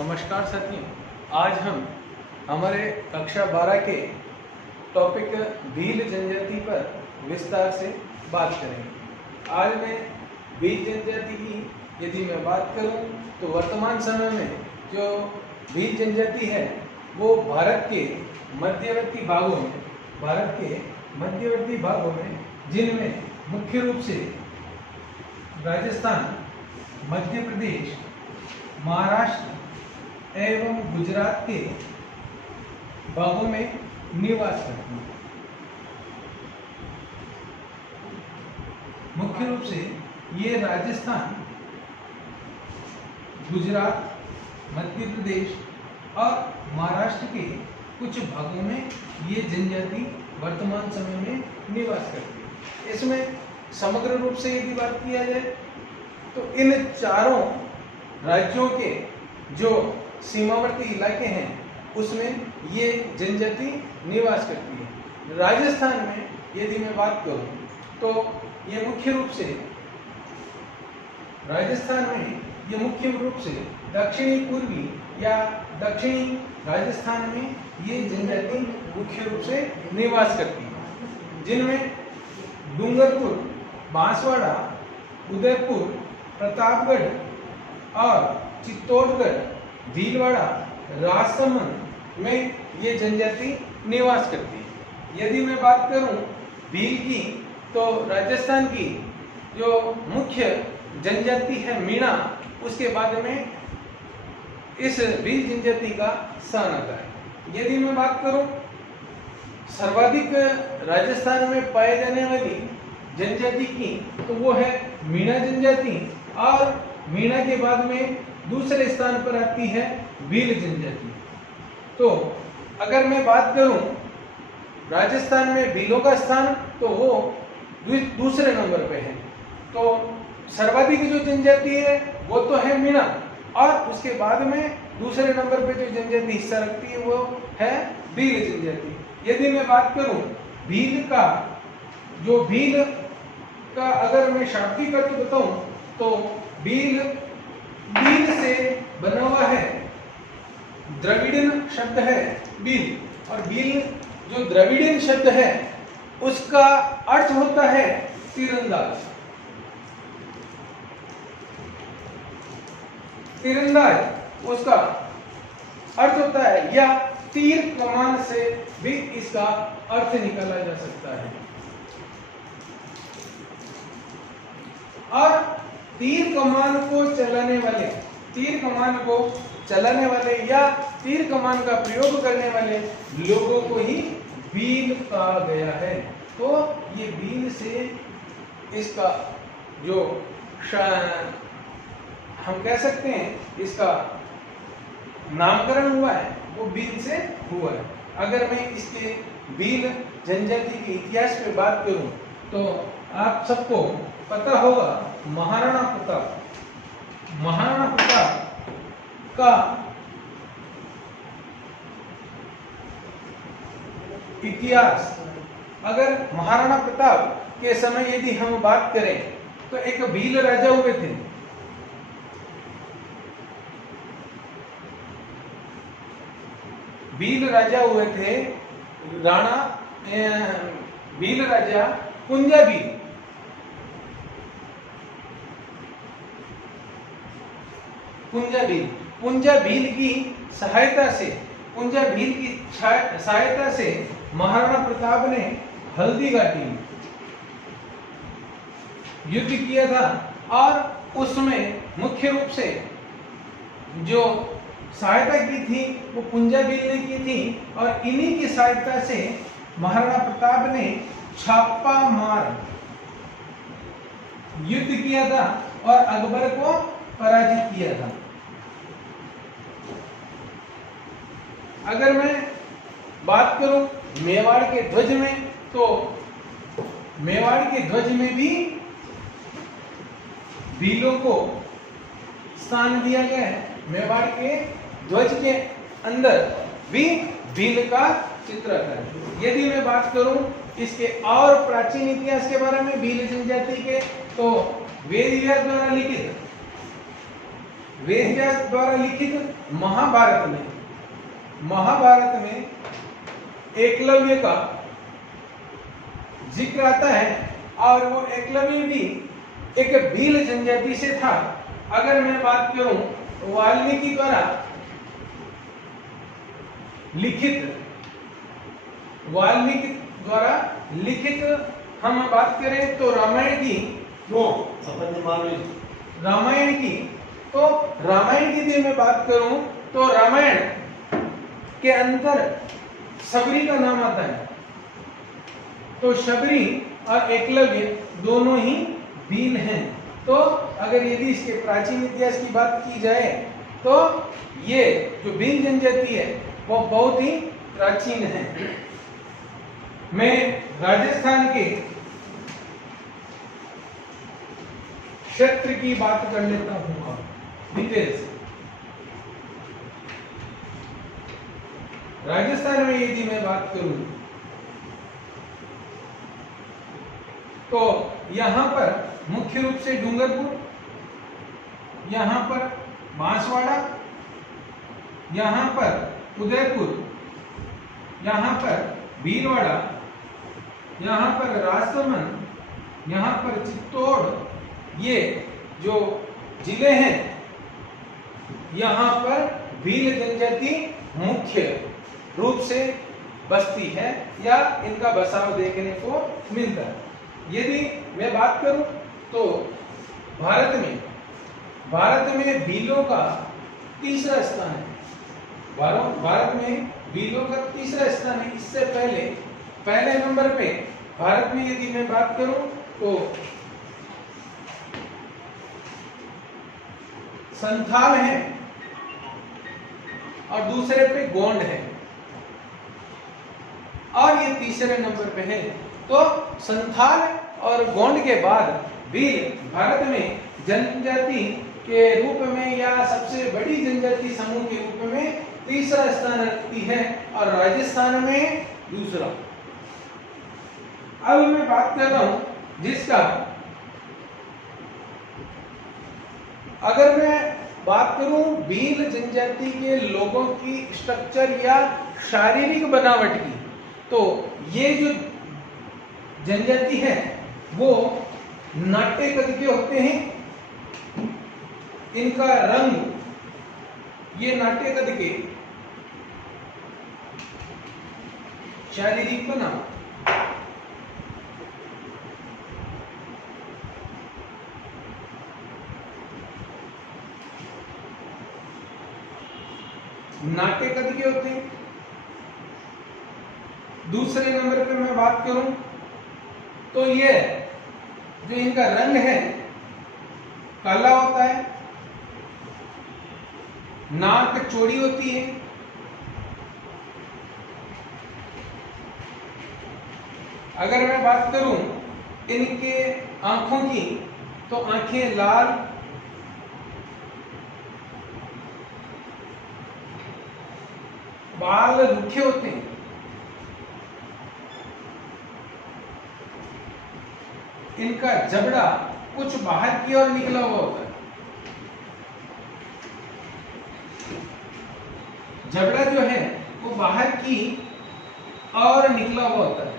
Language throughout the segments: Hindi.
नमस्कार साथियों, आज हम हमारे कक्षा 12 के टॉपिक भील जनजाति पर विस्तार से बात करेंगे। आज मैं भील जनजाति की यदि मैं बात करूं तो वर्तमान समय में जो भील जनजाति है वो भारत के मध्यवर्ती भागों में जिनमें मुख्य रूप से राजस्थान, मध्य प्रदेश, महाराष्ट्र एवं गुजरात के भागों में निवास करती है। मुख्य रूप से ये राजस्थान, गुजरात, मध्य प्रदेश और महाराष्ट्र के कुछ भागों में ये जनजाति वर्तमान समय में निवास करती है। इसमें समग्र रूप से यदि बात किया जाए तो इन चारों राज्यों के जो सीमावर्ती इलाके हैं उसमें ये जनजाति निवास करती है। राजस्थान में यदि मैं बात करूं तो ये मुख्य रूप से दक्षिणी पूर्वी या दक्षिणी राजस्थान में ये जनजाति मुख्य रूप से निवास करती है, जिनमें डूंगरपुर, बांसवाड़ा, उदयपुर, प्रतापगढ़ और चित्तौड़गढ़, भीलवाड़ा, राजसमंद में ये जनजाति निवास करती है। यदि मैं बात करूं भील की तो राजस्थान की जो मुख्य जनजाति है मीणा, उसके बाद में इस भील जनजाति का स्थान आता है। यदि मैं बात करूं सर्वाधिक राजस्थान में पाए जाने वाली जनजाति की तो वो है मीणा जनजाति और मीणा के बाद में दूसरे स्थान पर आती है भील जनजाति। तो अगर मैं बात करूं राजस्थान में भीलों का स्थान तो वो दूसरे नंबर पे है। तो सर्वाधिक जो जनजाति है वो तो है मीणा और उसके बाद में दूसरे नंबर पे जो जनजाति हिस्सा रखती है वो है भील जनजाति। यदि मैं बात करूं भील का अगर मैं शाब्दिक अर्थ बताऊं तो भील से बना हुआ है, द्रविड़ियन शब्द है भील, और भील जो द्रविड़ियन शब्द है उसका अर्थ होता है तीरंदाज। तीरंदाज उसका अर्थ होता है, या तीर कमान से भी इसका अर्थ निकाला जा सकता है। और तीर कमान को चलाने वाले या तीर कमान का प्रयोग करने वाले लोगों को ही भील कहा गया है। तो ये भील से इसका जो हम कह सकते हैं इसका नामकरण हुआ है वो भील से हुआ है। अगर मैं इसके भील जनजाति के इतिहास पे बात करूं तो आप सबको पता होगा महाराणा प्रताप का इतिहास। अगर महाराणा प्रताप के समय यदि हम बात करें तो एक भील राजा हुए थे। भील राजा पुंजा भील की सहायता से महाराणा प्रताप ने हल्दीघाटी युद्ध किया था और उसमें मुख्य रूप से जो सहायता की थी वो पुंजा भील ने की थी और इन्हीं की सहायता से महाराणा प्रताप ने छापा मार युद्ध किया था और अकबर को पराजित किया था। अगर मैं बात करूं मेवाड़ के ध्वज में तो मेवाड़ के ध्वज में भी भीलों को स्थान दिया गया है। मेवाड़ के ध्वज के अंदर भी भील का चित्र आता है। यदि मैं बात करूं इसके और प्राचीन इतिहास के बारे में भील जनजाति के तो वेद व्यास द्वारा लिखित वेदव्यास द्वारा लिखित महाभारत में एकलव्य का जिक्र आता है और वो एकलव्य भी एक भील जनजाति से था। अगर मैं बात करूं वाल्मीकि द्वारा लिखित हम बात करें तो रामायण की यदि मैं बात करूं तो रामायण के अंदर शबरी का नाम आता है। तो शबरी और एकलव्य दोनों ही भील हैं। तो अगर यदि इसके प्राचीन इतिहास की बात की जाए तो ये जो भील जनजाति है वो बहुत ही प्राचीन है। मैं राजस्थान के क्षेत्र की बात कर लेता हूँ डिटेल से। राजस्थान में यदि मैं बात करूं तो यहां पर मुख्य रूप से डूंगरपुर, यहां पर बांसवाड़ा, यहां पर उदयपुर, यहां पर भीलवाड़ा, यहां पर राजसमंद, यहां पर चित्तौड़, ये जो जिले हैं यहां पर भील जनजाति मुख्य रूप से बसती है या इनका बसाव देखने को मिलता है। यदि मैं बात करूं तो भारत में भीलों का तीसरा स्थान है। भारत में भीलों का तीसरा स्थान है। इससे पहले नंबर पे भारत में यदि मैं बात करूं तो संथाल है और दूसरे पे गोंड है और ये तीसरे नंबर पे है। तो संथाल और गोंड के बाद भील भारत में जनजाति के रूप में या सबसे बड़ी जनजाति समूह के रूप में तीसरा स्थान रखती है और राजस्थान में दूसरा। अब मैं बात कर रहा हूं जिसका, अगर मैं बात करूं भील जनजाति के लोगों की स्ट्रक्चर या शारीरिक बनावट की, तो ये जो जनजाति है वो नाट्य कद के होते हैं। इनका रंग ये नाट्य कद के, शारीरिक बनावट, नाट्य कद के होते हैं। दूसरे नंबर पे मैं बात करूं तो ये जो इनका रंग है काला होता है, नाक चौड़ी होती है, अगर मैं बात करूं इनके आंखों की तो आंखें लाल, बाल रूखे होते हैं, इनका जबड़ा कुछ बाहर की ओर निकला हुआ होता है। जबड़ा जो है वो बाहर की ओर निकला हुआ होता है।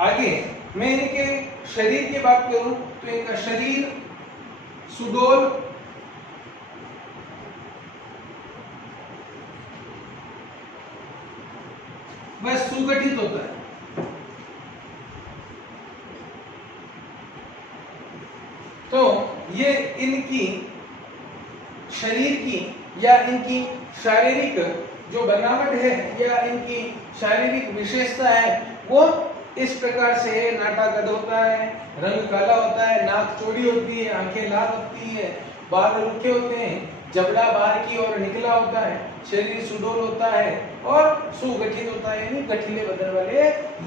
आगे मैं इनके शरीर की बात करूं तो इनका शरीर सुडौल, वह सुगठित होता है। तो ये इनकी शरीर की या इनकी शारीरिक जो बनावट है या इनकी शारीरिक विशेषता है वो इस प्रकार से है। नाटा कद होता है, रंग काला होता है, नाक चौड़ी होती है, आंखें लाल होती है, बाल रूखे होते हैं, जबड़ा बाहर की ओर निकला होता है, शरीर सुडौल होता है और सुगठित होता है, यानी गठीले बदन वाले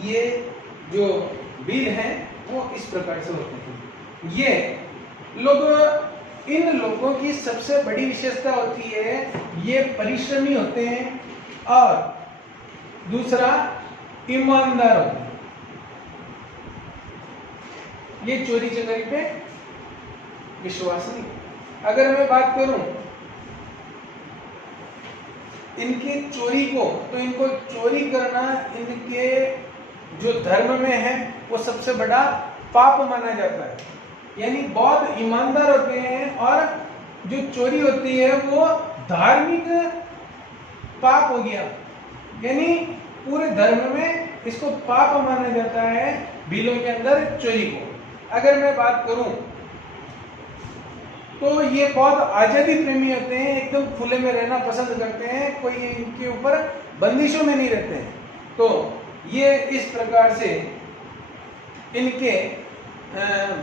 ये जो भील हैं वो इस प्रकार से होते हैं। ये लोग, इन लोगों की सबसे बड़ी विशेषता होती है ये परिश्रमी होते हैं और दूसरा ईमानदार होते हैं। ये चोरी चकारी पे विश्वास नहीं। अगर मैं बात करूं इनके चोरी को, तो इनको चोरी करना इनके जो धर्म में है वो सबसे बड़ा पाप माना जाता है। यानी बहुत ईमानदार होते हैं और जो चोरी होती है वो धार्मिक पाप हो गया। यानी पूरे धर्म में इसको पाप माना जाता है भीलों के अंदर चोरी को। अगर मैं बात करूं तो ये बहुत आजादी प्रेमी होते हैं, एकदम खुले में रहना पसंद करते हैं, कोई इनके ऊपर बंदिशों में नहीं रहते हैं। तो ये इस प्रकार से इनके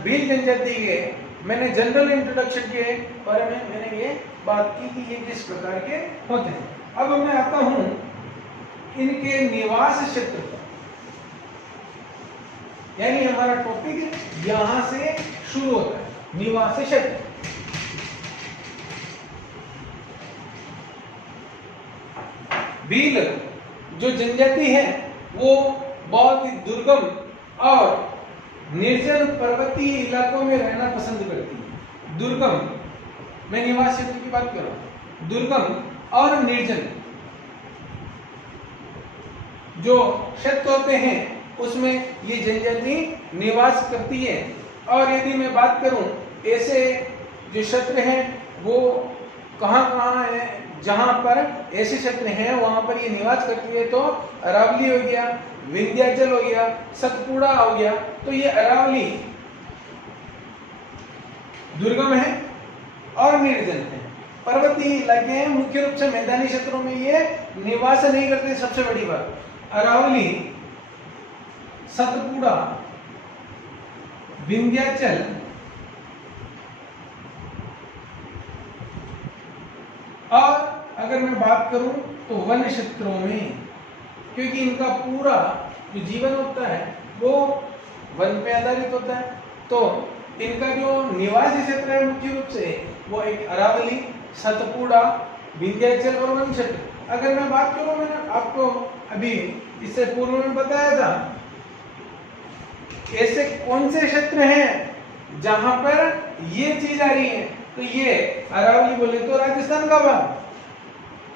भील जनजाति के मैंने जनरल इंट्रोडक्शन के बारे में मैंने ये बात की कि ये किस प्रकार के होते हैं। अब मैं आता हूं इनके निवास क्षेत्र पर, यानी हमारा टॉपिक यहां से शुरू होता है, निवास क्षेत्र। भील जो जनजाति है वो बहुत ही दुर्गम और निर्जन पर्वतीय इलाकों में रहना पसंद करती है। दुर्गम, मैं निवास क्षेत्र की बात कर रहा हूं, दुर्गम और निर्जन जो क्षेत्र होते हैं उसमें ये जनजाति निवास करती है। और यदि मैं बात करूं ऐसे जो क्षेत्र हैं वो कहां है, जहां पर ऐसे क्षेत्र हैं वहां पर ये निवास करती है, तो अरावली हो गया, विंध्याचल हो गया, सतपुड़ा हो गया। तो ये अरावली दुर्गम है और निर्जन है, पर्वतीय इलाके हैं, मुख्य रूप से मैदानी क्षेत्रों में ये निवास नहीं करते। सबसे बड़ी बात, अरावली, सतपुड़ा, विंध्याचल और अगर मैं बात करूं तो वन क्षेत्रों में, क्योंकि इनका पूरा जो जीवन होता है वो वन पे आधारित होता है। तो इनका जो निवासी क्षेत्र है मुख्य रूप से वो एक अरावली, सतपुड़ा, विंध्याचल और वन क्षेत्र। अगर मैं बात करूं, मैंने आपको अभी इससे पूर्व में बताया था ऐसे कौन से क्षेत्र हैं जहां पर ये चीज आ रही है, तो ये अरावली बोले तो राजस्थान का भाग,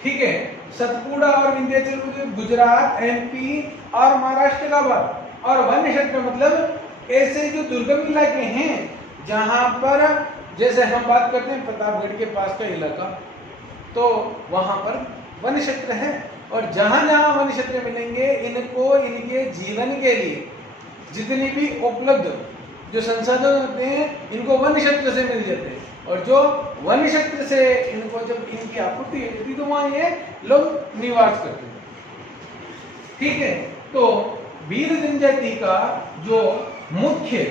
ठीक है, सतपुड़ा और विंध्याचल मुझे गुजरात, एमपी और महाराष्ट्र का भाग, और वन क्षेत्र मतलब ऐसे जो दुर्गम इलाके हैं जहां पर, जैसे हम बात करते हैं प्रतापगढ़ के पास का इलाका, तो वहां पर वन क्षेत्र है। और जहां जहां वन क्षेत्र मिलेंगे इनको इनके जीवन के लिए जितनी भी उपलब्ध जो संसाधन होते हैं इनको वन क्षेत्र से मिल जाते हैं। और जो वन क्षेत्र से इनको जब इनकी आपूर्ति होती है तो वहां ये लोग निवास करते हैं, ठीक है। तो भील जनजाति का जो मुख्य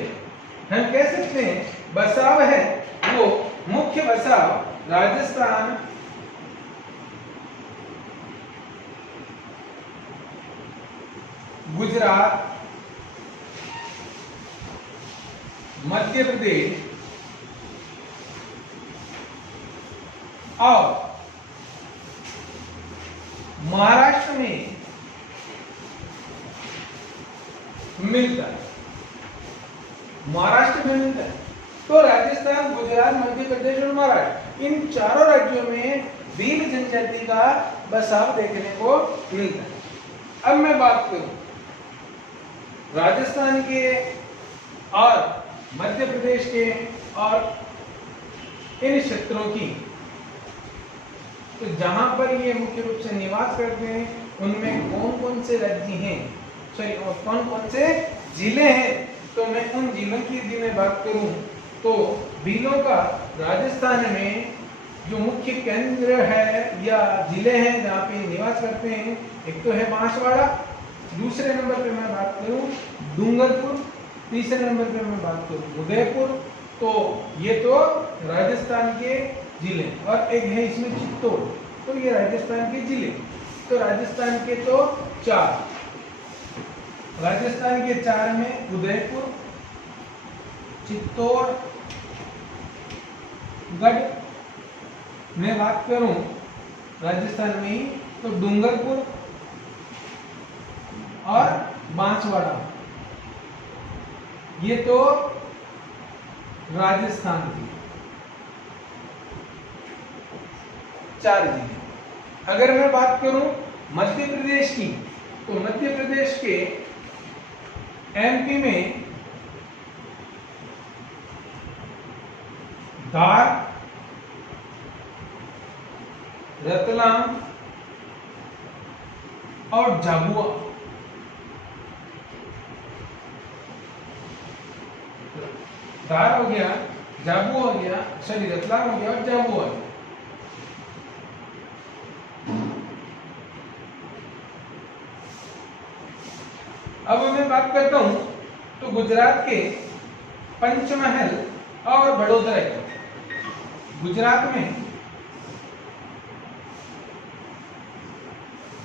हम कह सकते हैं बसाव है, वो मुख्य बसाव राजस्थान, गुजरात, मध्य प्रदेश और महाराष्ट्र में मिलता है। महाराष्ट्र में मिलता है तो राजस्थान, गुजरात, मध्य प्रदेश और महाराष्ट्र, इन चारों राज्यों में भील जनजाति का बसाव देखने को मिलता है। अब मैं बात करूं राजस्थान के और मध्य प्रदेश के और इन क्षेत्रों की, तो जहां पर ये मुख्य रूप से निवास करते हैं उनमें कौन कौन से राज्य हैं, सॉरी कौन कौन से जिले हैं। तो मैं उन जिलों की यदि मैं बात करूं तो भीलों का राजस्थान में जो मुख्य केंद्र है या जिले हैं जहाँ पे निवास करते हैं, एक तो है बांसवाड़ा, दूसरे नंबर पे मैं बात करूं डूंगरपुर, तीसरे नंबर पे मैं बात करूं उदयपुर। तो ये तो राजस्थान के जिले, और एक है इसमें चित्तौड़, तो ये राजस्थान के जिले। तो राजस्थान के तो 4, राजस्थान के 4 में उदयपुर, चित्तौड़, गढ़, मैं बात करूं राजस्थान में ही तो डूंगरपुर और बांसवाड़ा, ये तो राजस्थान की 4 जिले। अगर मैं बात करूं मध्य प्रदेश की, तो मध्य प्रदेश के एमपी में धार, रतलाम और झाबुआ। धार हो गया, झाबुआ हो गया, सॉरी रतलाम हो गया और झाबुआ हो गया। अब मैं बात करता हूं तो गुजरात के पंचमहल और बड़ोदरा की। गुजरात में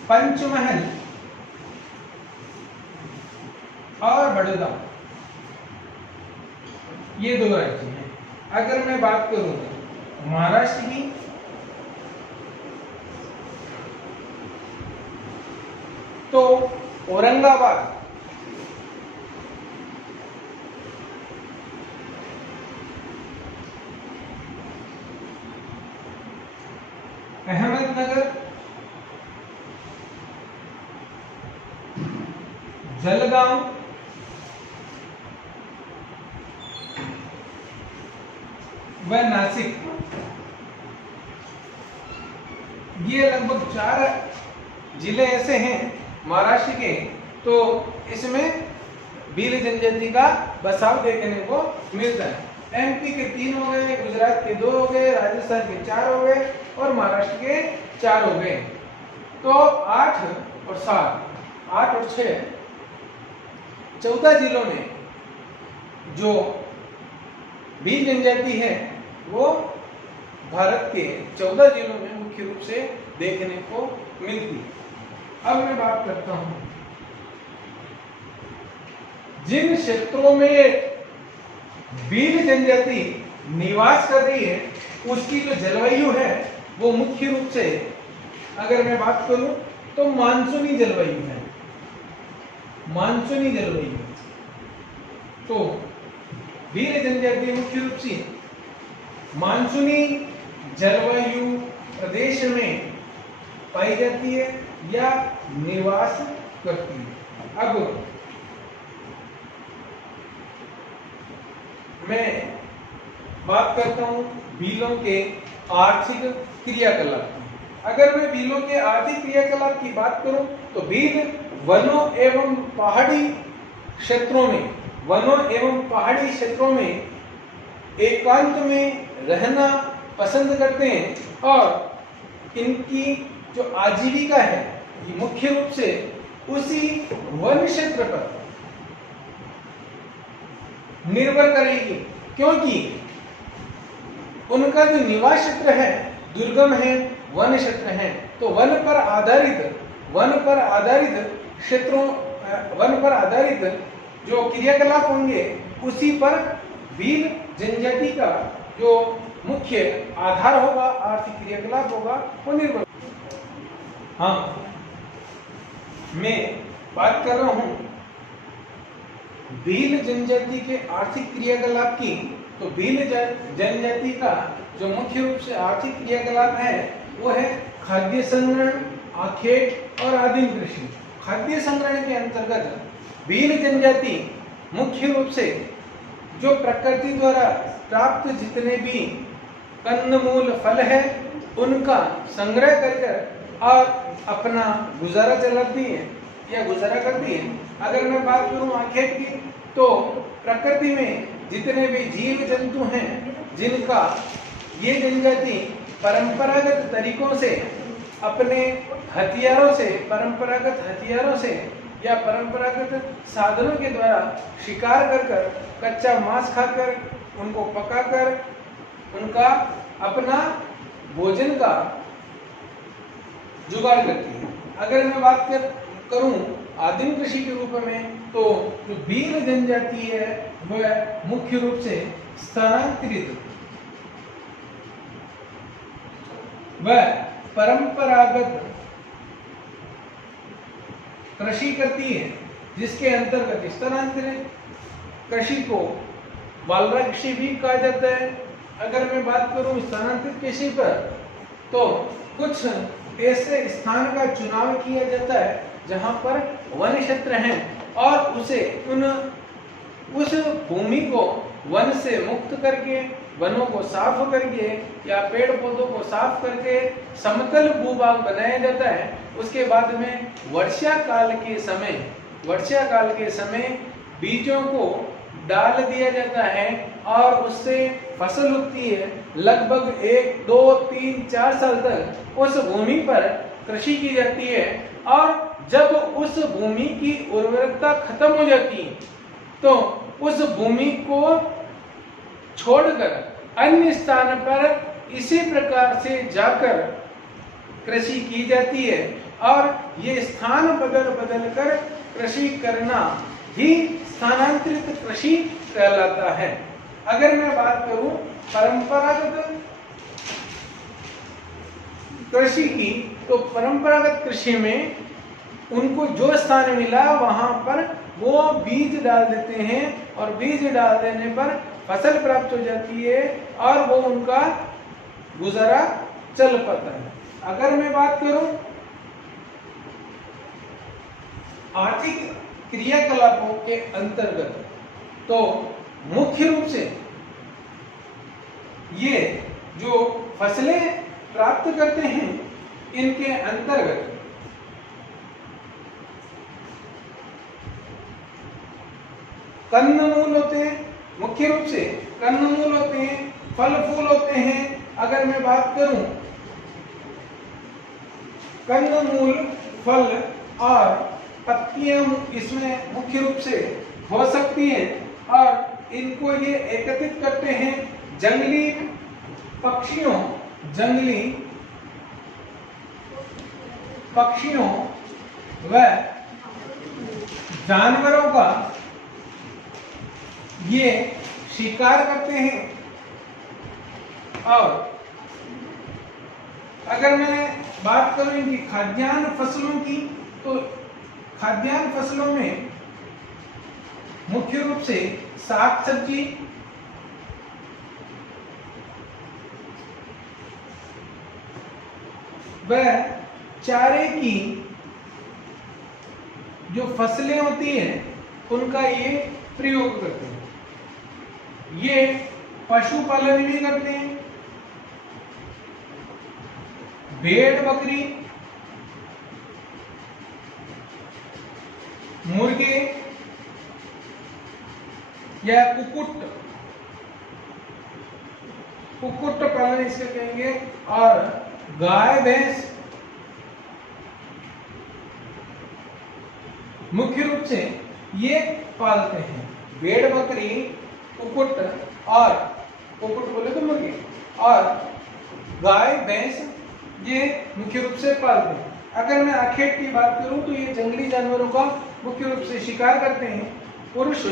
पंचमहल और बड़ौदा, ये 2 राज्य हैं। अगर मैं बात करूं महाराष्ट्र की, तो औरंगाबाद, अहमदनगर, जलगांव, व नासिक, ये लगभग 4 जिले ऐसे हैं महाराष्ट्र के, तो इसमें भील जनजाति का बसाव देखने को मिलता है। एमपी के 3 हो गए, गुजरात के 2 हो गए, राजस्थान के 4 हो गए और महाराष्ट्र के 4 हो गए। तो 8 और 7, 8 और 6, 14 जिलों में जो भील जनजाति है वो भारत के 14 जिलों में मुख्य रूप से देखने को मिलती है। अब मैं बात करता हूं जिन क्षेत्रों में भील जनजाति निवास कर रही है उसकी जो जलवायु है वो मुख्य रूप से, अगर मैं बात करूं तो मानसूनी जलवायु है। मानसूनी जलवायु, तो भील जनजाति मुख्य रूप से मानसूनी जलवायु प्रदेश में पाई जाती है या निवास करती है। अब मैं बात करता हूं भीलों के आर्थिक क्रियाकलाप की। अगर मैं भीलों के आर्थिक क्रियाकलाप की बात करूं तो भील वनों एवं पहाड़ी क्षेत्रों में, वनों एवं पहाड़ी क्षेत्रों में एकांत में रहना पसंद करते हैं और इनकी जो आजीविका है ये मुख्य रूप से उसी वन क्षेत्र पर निर्भर करेगी, क्योंकि उनका जो निवास क्षेत्र है दुर्गम है, वन क्षेत्र है। तो वन पर आधारित क्षेत्रों, वन पर आधारित जो क्रियाकलाप होंगे उसी पर भील जनजाति का जो मुख्य आधार होगा, आर्थिक क्रियाकलाप होगा, वो निर्भर। हाँ, मैं बात कर रहा हूं भील जनजाति के आर्थिक क्रियाकलाप की, तो भील जनजाति का जो मुख्य रूप से आर्थिक क्रियाकलाप है वो है खाद्य संग्रहण, आखेट और आदिम कृषि। खाद्य संग्रहण के अंतर्गत भील जनजाति मुख्य रूप से जो प्रकृति द्वारा प्राप्त जितने भी कंदमूल फल है उनका संग्रह कर और अपना गुजारा चलाती है या गुजारा करती है। अगर मैं बात करूं आखेट की, तो प्रकृति में जितने भी जीव जंतु हैं जिनका ये जनजाति परंपरागत तरीकों से अपने हथियारों से, परंपरागत हथियारों से या परंपरागत साधनों के द्वारा शिकार कर कच्चा मांस खाकर, उनको पकाकर उनका अपना भोजन का जुगाड़ करती है। अगर मैं बात करूं आदिम कृषि के रूप में, तो जो भील जनजाति है वह मुख्य रूप से स्थानांतरित वह परंपरागत कृषि करती है, जिसके अंतर्गत स्थानांतरित कृषि को वालरा कृषि भी कहा जाता है। अगर मैं बात करूं स्थानांतरित कृषि पर, तो कुछ ऐसे स्थान का चुनाव किया जाता है जहां पर वन क्षेत्र हैं और उस भूमि को वन से मुक्त करके, वनों को साफ करके या पेड़ पौधों को साफ करके समतल भूभाग बनाया जाता है। उसके बाद में वर्षा काल के समय बीजों को डाल दिया जाता है और उससे फसल उगती है। लगभग 1, 2, 3, 4 साल तक उस भूमि पर कृषि की जाती है और जब उस भूमि की उर्वरकता खत्म हो जाती है तो उस भूमि को छोड़कर अन्य स्थान पर इसी प्रकार से जाकर कृषि की जाती है और ये स्थान बदल कर कृषि करना ही स्थानांतरित कृषि कहलाता है। अगर मैं बात करूं परंपरागत कृषि की, तो परंपरागत कृषि में उनको जो स्थान मिला वहां पर वो बीज डाल देते हैं और बीज डाल देने पर फसल प्राप्त हो जाती है और वो उनका गुजारा चल पाता है। अगर मैं बात करूं आर्थिक क्रियाकलापों के अंतर्गत, तो मुख्य रूप से ये जो फसलें प्राप्त करते हैं इनके अंतर्गत कंदमूल होते हैं, मुख्य रूप से कंदमूल होते हैं, फल फूल होते हैं। अगर मैं बात करूं कंदमूल, फल और पत्तियां इसमें मुख्य रूप से हो सकती हैं और इनको ये एकत्रित करते हैं जंगली पक्षियों व जानवरों का ये शिकार करते हैं। और अगर मैं बात करूं इनकी खाद्यान्न फसलों की, तो खाद्यान्न फसलों में मुख्य रूप से साग सब्जी, व चारे की जो फसलें होती हैं उनका ये प्रयोग करते हैं। ये पशुपालन भी करते हैं, भेड़ बकरी, मुर्गे या कुक्कुट पालन इसे कहेंगे, और गाय भैंस मुख्य रूप से ये पालते हैं। भेड़ बकरी, कुक्कुट बोले तो मुर्गे और गाय भैंस ये मुख्य रूप से पालते हैं। अगर मैं आखेट की बात करूं तो ये जंगली जानवरों का मुख्य रूप से शिकार करते हैं। पुरुष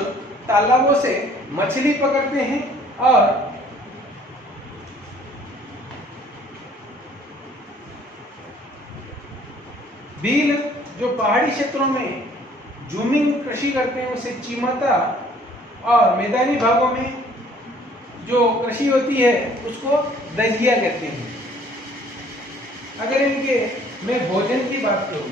तालाबों से मछली पकड़ते हैं और भील जो पहाड़ी क्षेत्रों में जूमिंग कृषि करते हैं उसे चीमता, और मैदानी भागों में जो कृषि होती है उसको दजिया कहते हैं। अगर इनके मैं भोजन की बात करूं,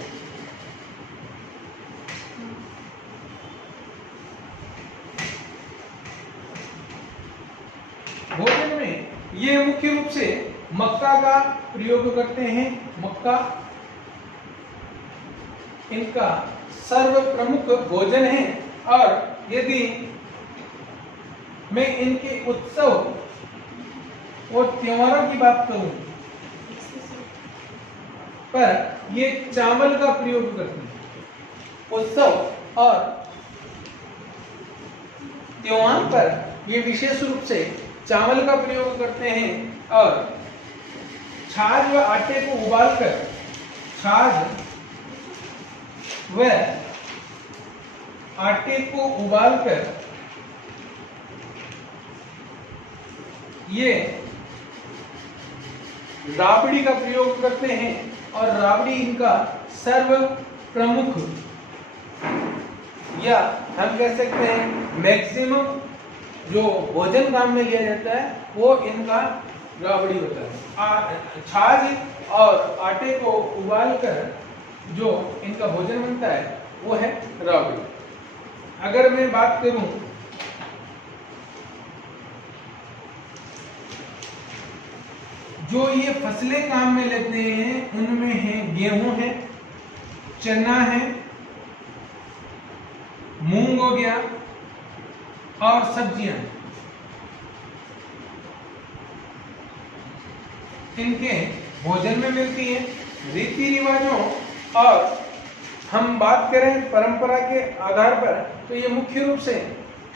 भोजन में ये मुख्य रूप से मक्का का प्रयोग करते हैं। मक्का इनका सर्व प्रमुख भोजन है। और यदि मैं इनके उत्सव और त्योहारों की बात करूं, पर ये चावल का प्रयोग करते हैं। उत्सव और त्योहार पर ये विशेष रूप से चावल का प्रयोग करते हैं और छाछ व आटे को उबालकर ये राबड़ी का प्रयोग करते हैं और राबड़ी इनका सर्व प्रमुख या हम कह सकते हैं मैक्सिमम जो भोजन काम में लिया जाता है वो इनका राबड़ी होता है। छाछ और आटे को उबालकर जो इनका भोजन बनता है वो है राबड़ी। अगर मैं बात करूं जो ये फसलें काम में लेते हैं उनमें है गेहूं है, चना है, मूंग हो गया और सब्जियां इनके भोजन में मिलती है। रीति रिवाजों और हम बात करें परंपरा के आधार पर तो ये मुख्य रूप से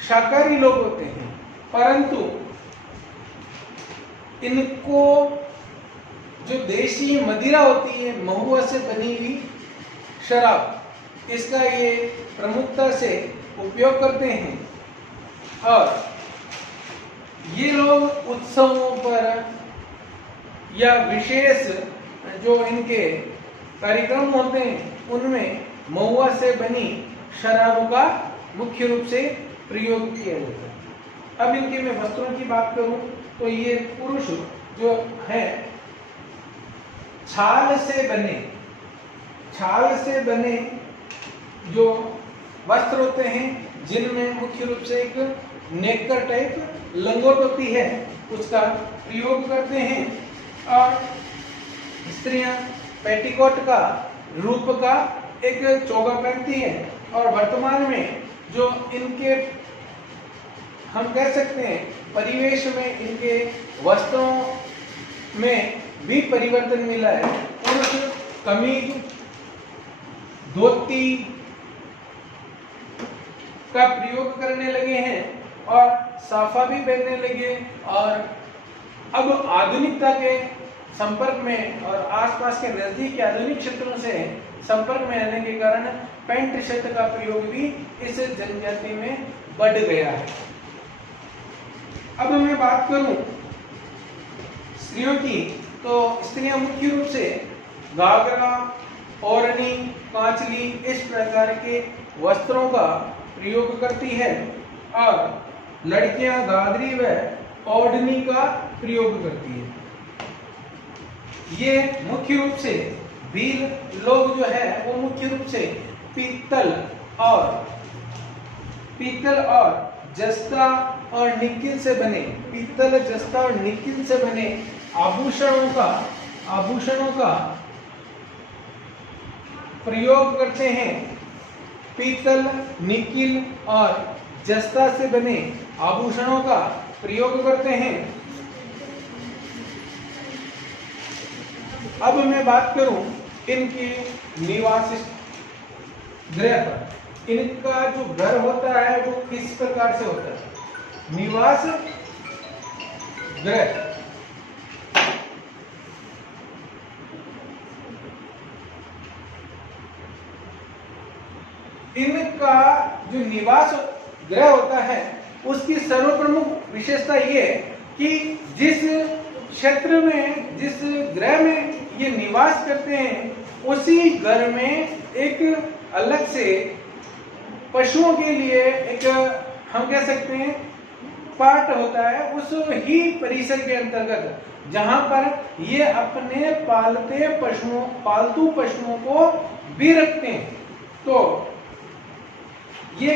शाकाहारी लोग होते हैं, परंतु इनको जो देशी मदिरा होती है, महुआ से बनी हुई शराब, इसका ये प्रमुखता से उपयोग करते हैं। और ये लोग उत्सवों पर या विशेष जो इनके कार्यक्रम होते हैं उनमें महुआ से बनी शराब का मुख्य रूप से प्रयोग किया जाता है। अब इनके मैं वस्त्रों की बात करूं तो ये पुरुष जो है छाल से बने जो वस्त्र होते हैं जिनमें मुख्य रूप से एक नेकर टाइप लंगोट होती है उसका प्रयोग करते हैं। और स्त्रियां पेटीकोट का रूप का एक चोगा पहनती है। और वर्तमान में जो इनके हम कह सकते हैं परिवेश में इनके वस्त्रों में भी परिवर्तन मिला है। पुरुष कमीज, धोती का प्रयोग करने लगे हैं और साफा भी पहनने लगे। और अब आधुनिकता के संपर्क में और आसपास के नजदीक आधुनिक क्षेत्रों से संपर्क में आने के कारण पैंट शर्ट का प्रयोग भी इस जनजाति में बढ़ गया है। अब मैं बात करूं स्त्रियों की तो स्त्रियां मुख्य रूप से घाघरा, ओढ़नी, कांचली इस प्रकार के वस्त्रों का प्रयोग करती है और लड़कियां घाघरी व ओढ़नी का प्रयोग करती है। ये मुख्य रूप से भील लोग जो है वो मुख्य रूप से पीतल और जस्ता और निकिल से बने आभूषणों का प्रयोग करते हैं। पीतल, निकिल और जस्ता से बने आभूषणों का प्रयोग करते हैं। अब मैं बात करूं इनकी निवास गृह पर। इनका जो घर होता है वो किस प्रकार से होता है? निवास गृह इनका जो निवास गृह होता है उसकी सर्वप्रमुख विशेषता ये कि जिस क्षेत्र में, जिस गृह में ये निवास करते हैं उसी घर में एक अलग से पशुओं के लिए एक हम कह सकते हैं पार्ट होता है। उस ही परिसर के अंतर्गत जहां पर ये अपने पालतू पशुओं को भी रखते हैं। तो ये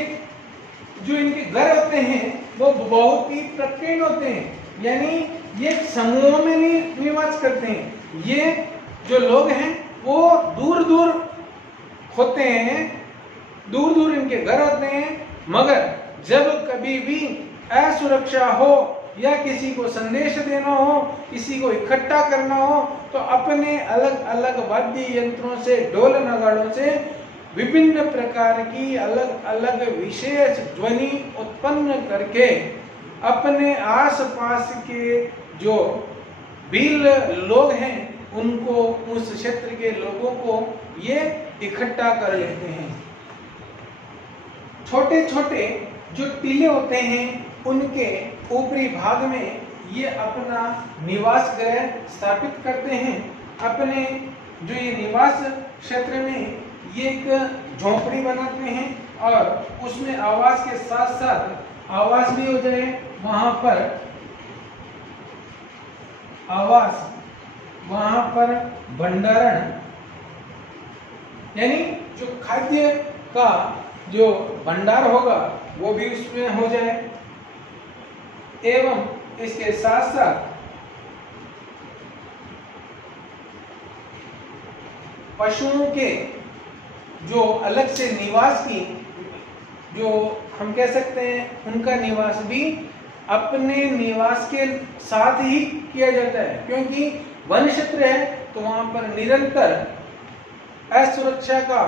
जो इनके घर होते हैं वो बहुत ही प्रकीर्ण होते हैं, यानी ये समूहों में निवास करते हैं। ये जो लोग हैं वो दूर दूर होते हैं, दूर दूर इनके घर होते हैं, मगर जब कभी भी असुरक्षा हो या किसी को संदेश देना हो, किसी को इकट्ठा करना हो, तो अपने अलग अलग वाद्य यंत्रों से, ढोल नगाड़ों से विभिन्न प्रकार की अलग अलग विशेष ध्वनि उत्पन्न करके अपने आसपास के जो भील लोग हैं उनको, उस क्षेत्र के लोगों को ये इकट्ठा कर लेते हैं। छोटे छोटे जो टीले होते हैं उनके ऊपरी भाग में ये अपना निवास गृह स्थापित करते हैं। अपने जो ये निवास क्षेत्र में ये एक झोंपड़ी बनाते हैं और उसमें आवास के साथ साथ आवास भी हो जाए, वहां पर आवास, वहां पर भंडारण, यानी जो खाद्य का जो भंडार होगा वो भी उसमें हो जाए। एवं इसके साथ साथ पशुओं के जो अलग से निवास की, जो हम कह सकते हैं उनका निवास भी अपने निवास के साथ ही किया जाता है, क्योंकि वन क्षेत्र है तो वहां पर निरंतर असुरक्षा का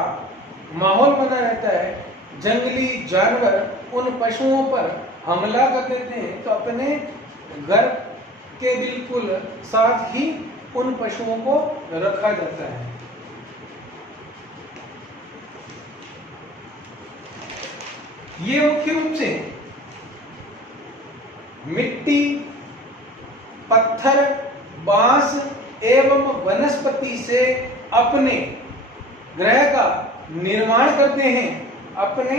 माहौल बना रहता है। जंगली जानवर उन पशुओं पर हमला कर देते हैं तो अपने घर के बिल्कुल साथ ही उन पशुओं को रखा जाता है। ये मुख्य रूप से मिट्टी, पत्थर, बांस एवं वनस्पति से अपने गृह का निर्माण करते हैं, अपने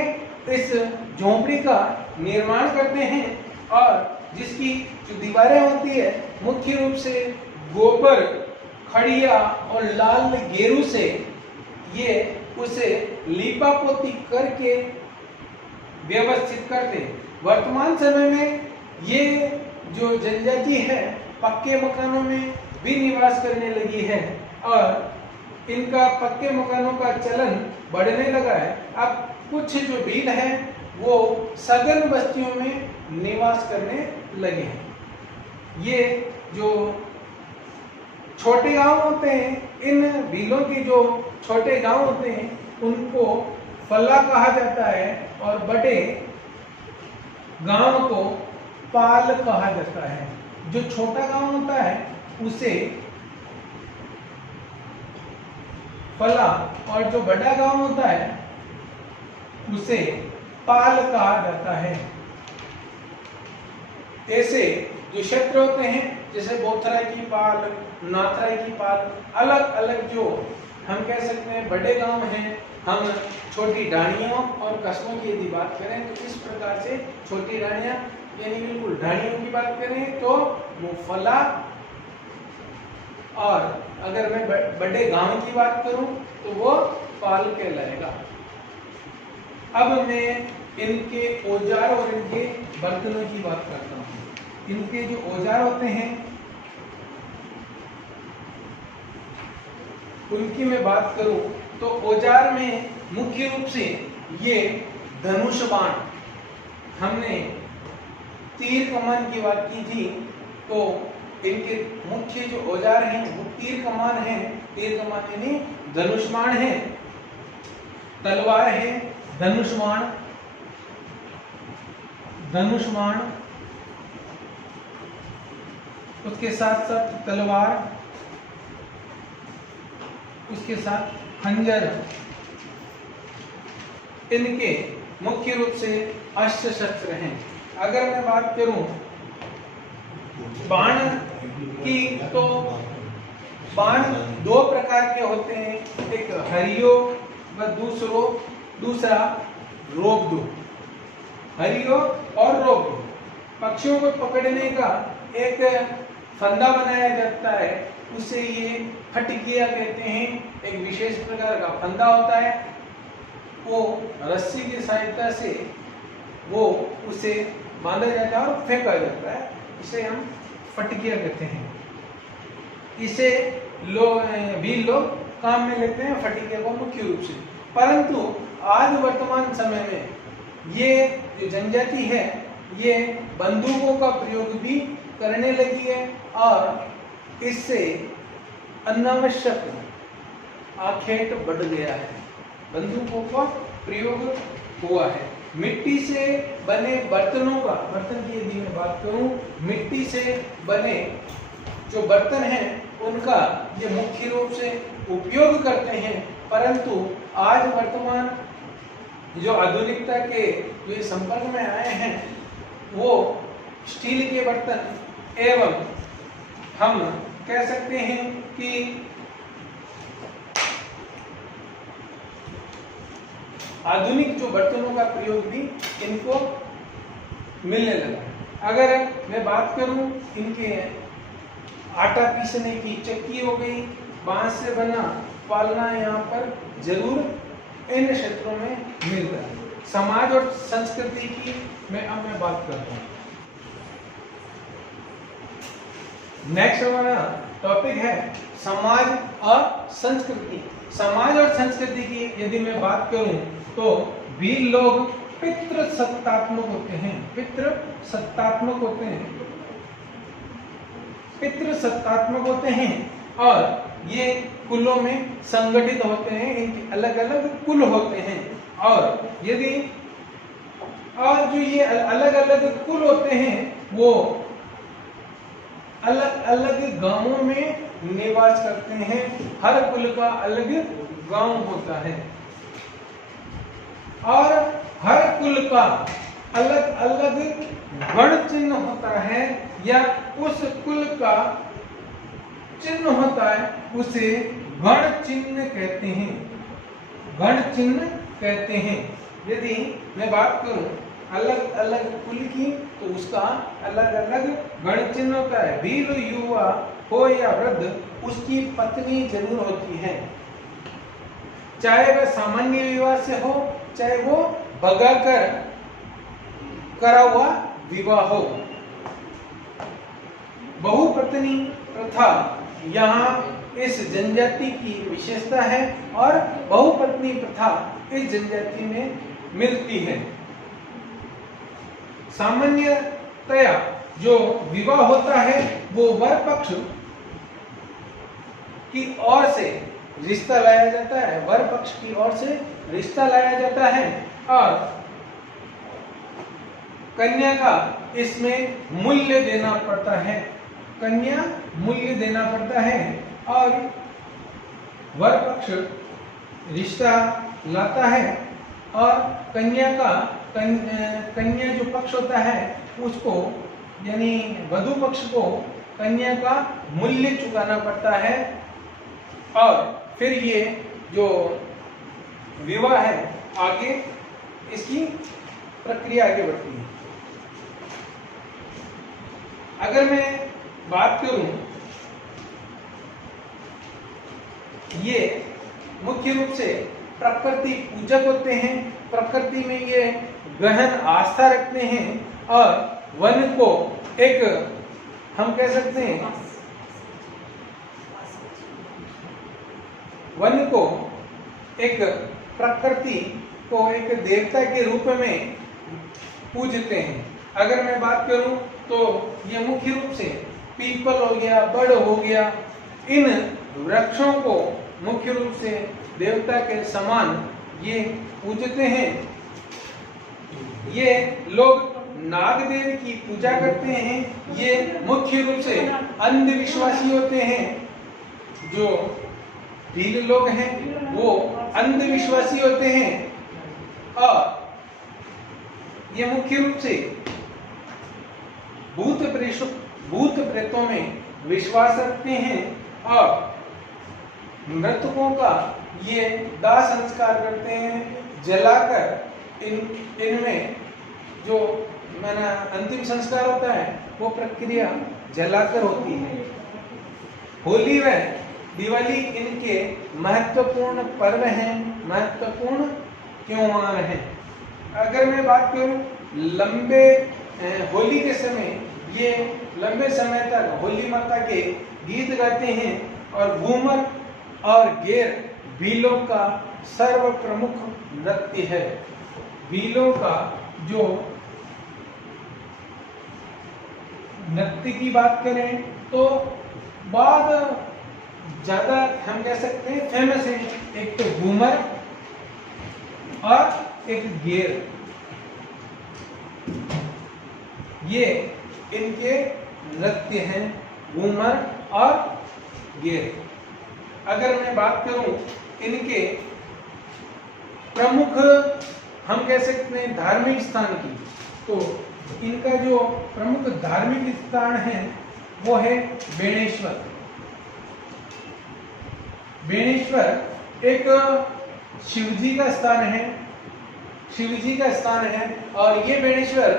इस झोंपड़ी का निर्माण करते हैं, और जिसकी जो दीवारें होती है मुख्य रूप से गोबर, खड़िया और लाल गेरू से ये उसे लीपा पोती करके व्यवस्थित करते हैं। वर्तमान समय में ये जो जनजाति है पक्के मकानों में भी निवास करने लगी है और इनका पक्के मकानों का चलन बढ़ने लगा है। अब कुछ जो भील है वो सघन बस्तियों में निवास करने लगे हैं। ये जो छोटे गांव होते हैं, इन भीलों के जो छोटे गांव होते हैं उनको फल्ला कहा जाता है और बड़े गांव को पाल कहा जाता है। जो छोटा गांव होता है उसे फला और जो बड़ा गांव होता है उसे पाल कहा जाता है। ऐसे जो क्षेत्र होते हैं जैसे बोथराई की पाल, नाथराई की पाल, अलग अलग जो हम कह सकते हैं बड़े गांव हैं। हम छोटी ढाणियों और कस्बों की यदि बात करें तो इस प्रकार से छोटी ढाणियां यानी बिल्कुल ढाणियों की बात करें तो वो फला, और अगर मैं बड़े गांव की बात करूं तो वो पाल कहलाएगा। अब मैं इनके औजार और इनके बर्तनों की बात करता हूं। इनके जो औजार होते हैं उनकी मैं बात करूं तो औजार में मुख्य रूप से ये धनुष बाण, हमने तीर कमान की बात की थी तो इनके मुख्य जो औजार हैं वो तीर कमान है। तीर कमान यानी धनुष बाण है, तलवार है, धनुष बाण, धनुष बाण, उसके साथ साथ तलवार, उसके साथ खंजर। इनके मुख्य रूप से अस्त्र शस्त्र हैं। अगर मैं बात करूं बाण की तो बाण दो प्रकार के होते हैं, एक हरियो व दूसरा रोगदो। हरियो और रोगदो पक्षियों को पकड़ने का एक फंदा बनाया जाता है, उसे ये फटिकिया कहते हैं। एक विशेष प्रकार का फंदा होता है, वो रस्सी की सहायता से वो उसे बांधा जाता है और फेंका जाता है, इसे हम फटिकिया कहते हैं। इसे भी लोग काम में लेते हैं फटिकिया को मुख्य रूप से। परंतु आज वर्तमान समय में ये जो जनजाति है ये बंदूकों का प्रयोग भी करने लगी है और इससे अनावश्यक आखेट बढ़ गया है। बंदूकों का प्रयोग हुआ है। मिट्टी से बने बर्तनों का, बर्तन की यदि मैं बात करूं, मिट्टी से बने जो बर्तन हैं उनका ये मुख्य रूप से उपयोग करते हैं। परंतु आज वर्तमान जो आधुनिकता के जो संपर्क में आए हैं वो स्टील के बर्तन एवं हम कह सकते हैं कि आधुनिक जो बर्तनों का प्रयोग भी इनको मिलने लगा। अगर मैं बात करूं इनके आटा पीसने की चक्की हो गई, बांस से बना पालना यहाँ पर जरूर इन क्षेत्रों में मिलता है। समाज और संस्कृति की मैं बात करता हूँ। नेक्स्ट हमारा टॉपिक है समाज और संस्कृति। समाज और संस्कृति की यदि मैं बात करूं तो भी लोग पितृसत्तात्मक होते हैं। पितृसत्तात्मक होते हैं और ये कुलों में संगठित होते हैं। इनके अलग अलग कुल होते हैं और यदि और जो ये अलग अलग कुल होते हैं वो अलग अलग गांवों में निवास करते हैं। हर कुल का अलग गांव होता है और हर कुल का अलग अलग गण चिन्ह होता है या उस कुल का चिन्ह होता है, उसे गण चिन्ह कहते हैं। गण चिन्ह कहते हैं। यदि मैं बात करूं अलग अलग कुल की तो उसका अलग अलग गण चिन्ह होता है। वीर युवा हो या वृद्ध, उसकी पत्नी जरूर होती है, चाहे वह सामान्य विवाह से हो चाहे वो भगाकर करा हुआ विवाह हो। बहुपत्नी प्रथा यहाँ इस जनजाति की विशेषता है और बहुपत्नी प्रथा इस जनजाति में मिलती है। सामान्यतया जो विवाह होता है वो वर पक्ष की ओर से रिश्ता लाया जाता है। वर पक्ष की ओर से रिश्ता लाया जाता है और कन्या का इसमें मूल्य देना पड़ता है। कन्या मूल्य देना पड़ता है और वर पक्ष रिश्ता लाता है और कन्या जो पक्ष होता है उसको यानी वधू पक्ष को कन्या का मूल्य चुकाना पड़ता है और फिर ये जो विवाह है आगे इसकी प्रक्रिया आगे बढ़ती है। अगर मैं बात करूं, ये मुख्य रूप से प्रकृति पूजक होते हैं। प्रकृति में ये गहन आस्था रखते हैं और वन को एक हम कह सकते हैं वन को एक प्रकृति को एक देवता के रूप में पूजते हैं। अगर मैं बात करूं तो ये मुख्य रूप से पीपल हो गया, बड़ हो गया, इन वृक्षों को मुख्य रूप से देवता के समान ये पूजते हैं। ये लोग नागदेव की पूजा करते हैं। ये मुख्य रूप से अंधविश्वासी होते हैं। जो भील लोग हैं वो अंधविश्वासी होते हैं और ये मुख्य रूप से भूत प्रेतों में विश्वास रखते हैं और मृतकों का ये दाह संस्कार करते हैं, जलाकर इनमें जो माना अंतिम संस्कार होता है वो प्रक्रिया जलाकर होती है। होली व दिवाली इनके महत्वपूर्ण पर्व हैं, महत्वपूर्ण त्योहार हैं। अगर मैं बात करूं लंबे होली के समय ये लंबे समय तक होली माता के गीत गाते हैं और घूमर और गेर भीलों का सर्व प्रमुख नृत्य है। भीलों का जो नृत्य की बात करें तो बहुत ज्यादा हम कह सकते हैं फेमस है। एक तो घूमर और एक गेर, ये इनके नृत्य हैं, घूमर और गेर। अगर मैं बात करूं इनके प्रमुख हम कह सकते हैं धार्मिक स्थान की, तो इनका जो प्रमुख धार्मिक स्थान है वो है बेणेश्वर। बेणेश्वर एक शिवजी का स्थान है, शिवजी का स्थान है और ये बेणेश्वर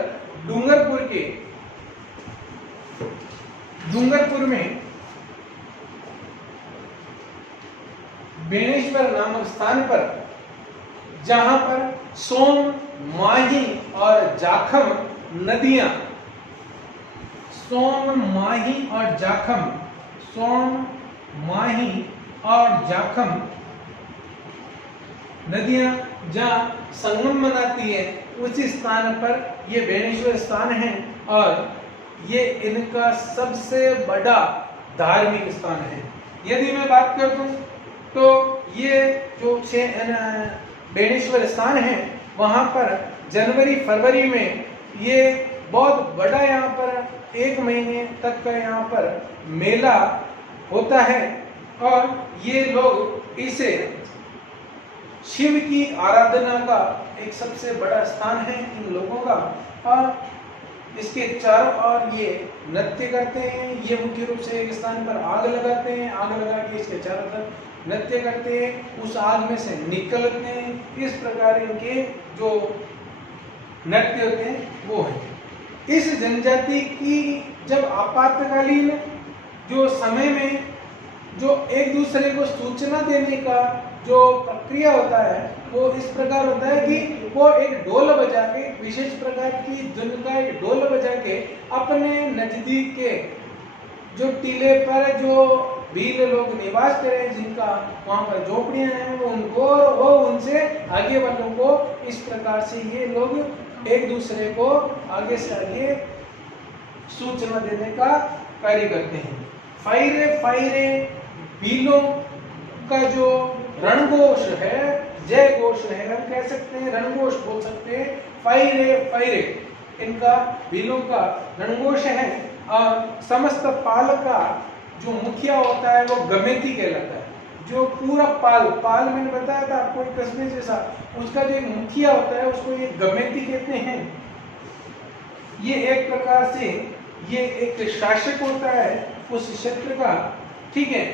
डूंगरपुर में बेणेश्वर नामक स्थान पर, जहां पर सोम, माही और जाखम नदियां, सोम, माही और जाखम नदियां जहां संगम बनाती है, उसी स्थान पर ये बेणेश्वर स्थान है और ये इनका सबसे बड़ा धार्मिक स्थान है। यदि मैं बात कर दूं तो ये जो बेणेश्वर स्थान है, वहां पर जनवरी फरवरी में ये बहुत बड़ा यहाँ पर 1 महीने तक का यहाँ पर मेला होता है और ये लोग इसे शिव की आराधना का एक सबसे बड़ा स्थान है इन लोगों का। और इसके चारों ओर ये नृत्य करते हैं। ये मुख्य रूप से एक स्थान पर आग लगाते हैं, आग लगा के इसके चारों तरफ नृत्य करते हैं, उस आग में से निकलते हैं। इस प्रकार इनके जो नृत्य होते हैं वो है। इस जनजाति की जब आपातकालीन जो समय में जो एक दूसरे को सूचना देने का जो प्रक्रिया होता है वो इस प्रकार होता है कि वो एक ढोल बजा के, विशेष प्रकार की धुन का एक ढोल बजा के अपने नजदीक के जो टीले पर जो भील लोग निवास करें, जिनका वहां पर झोपड़ियां हैं, वो उनसे आगे वालों को इस प्रकार से ये लोग एक दूसरे को आगे से आगे सूचना देने का कार्य करते हैं। फायरे भीलों का जो रणघोष है, जय घोष है, हम कह सकते हैं, रणघोष बोल सकते हैं। फायरे इनका भीलों का रणघोष है। और समस्त पाल का जो मुखिया होता है वो गमेती कहलाता है। जो पूरा पाल मैंने बताया था आपको एक कस्बे जैसा, उसका जो एक मुखिया होता है उसको ये गमेती कहते हैं। ये एक प्रकार से ये एक शासक होता है उस क्षेत्र का, ठीक है।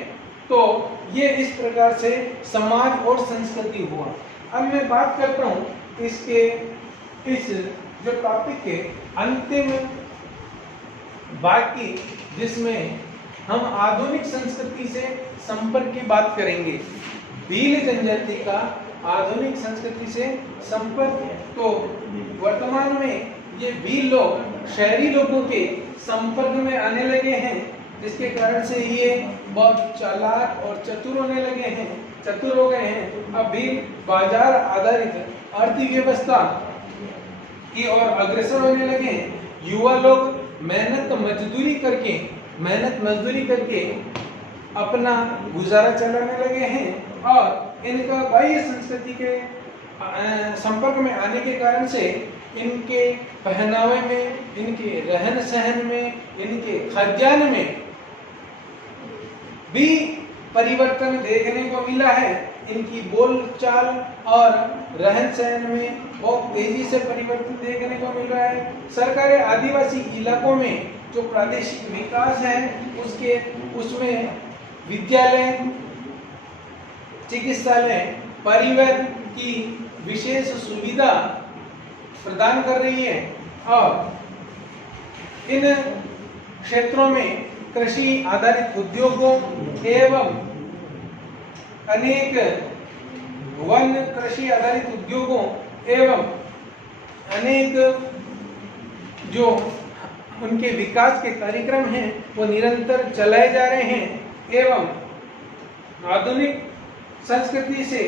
तो ये इस प्रकार से समाज और संस्कृति हुआ। अब मैं बात करता हूँ इसके इस जो टॉपिक के अंतिम भाग की, जिसमें हम आधुनिक संस्कृति से संपर्क की बात करेंगे। भील जनजाति का आधुनिक संस्कृति से संपर्क। तो वर्तमान में ये भील लोग शहरी लोगों के संपर्क में आने लगे हैं, जिसके कारण से ये बहुत चालाक और चतुर होने लगे हैं, चतुर हो गए हैं। अब भी बाजार आधारित अर्थव्यवस्था की ओर अग्रसर होने लगे हैं। युवा लोग मेहनत मजदूरी करके अपना गुजारा चलाने लगे हैं और इनका बाह्य संस्कृति के संपर्क में आने के कारण से इनके पहनावे में, इनके रहन सहन में, इनके खाद्यान्न में भी परिवर्तन देखने को मिला है। इनकी बोलचाल और रहन सहन में बहुत तेजी से परिवर्तन देखने को मिल रहा है। सरकारी आदिवासी इलाकों में जो प्रादेशिक विकास है उसमें विद्यालय, चिकित्सालय, परिवहन की विशेष सुविधा प्रदान कर रही है और इन क्षेत्रों में कृषि आधारित उद्योगों एवं अनेक वन कृषि आधारित उद्योगों एवं अनेक जो उनके विकास के कार्यक्रम हैं वो निरंतर चलाए जा रहे हैं। एवं आधुनिक संस्कृति से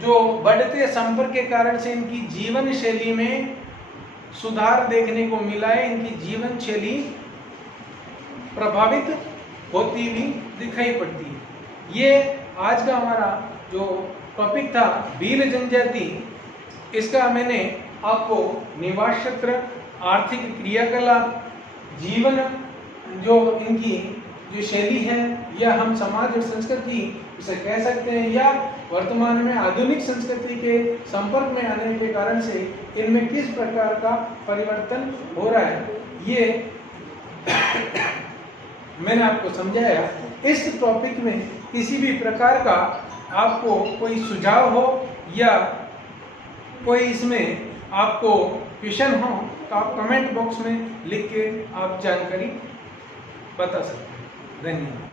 जो बढ़ते संपर्क के कारण से इनकी जीवन शैली में सुधार देखने को मिला है। इनकी जीवन शैली प्रभावित होती हुई दिखाई पड़ती है। ये आज का हमारा जो टॉपिक था भील जनजाति, इसका मैंने आपको निवास क्षेत्र, आर्थिक क्रियाकलाप, जीवन जो इनकी जो शैली है, या हम समाज और संस्कृति इसे कह सकते हैं, या वर्तमान में आधुनिक संस्कृति के संपर्क में आने के कारण से इनमें किस प्रकार का परिवर्तन हो रहा है, ये मैंने आपको समझाया। इस टॉपिक में किसी भी प्रकार का आपको कोई सुझाव हो या कोई इसमें आपको क्वेश्चन हो तो आप कमेंट बॉक्स में लिख के आप जानकारी बता सकते हैं। धन्यवाद।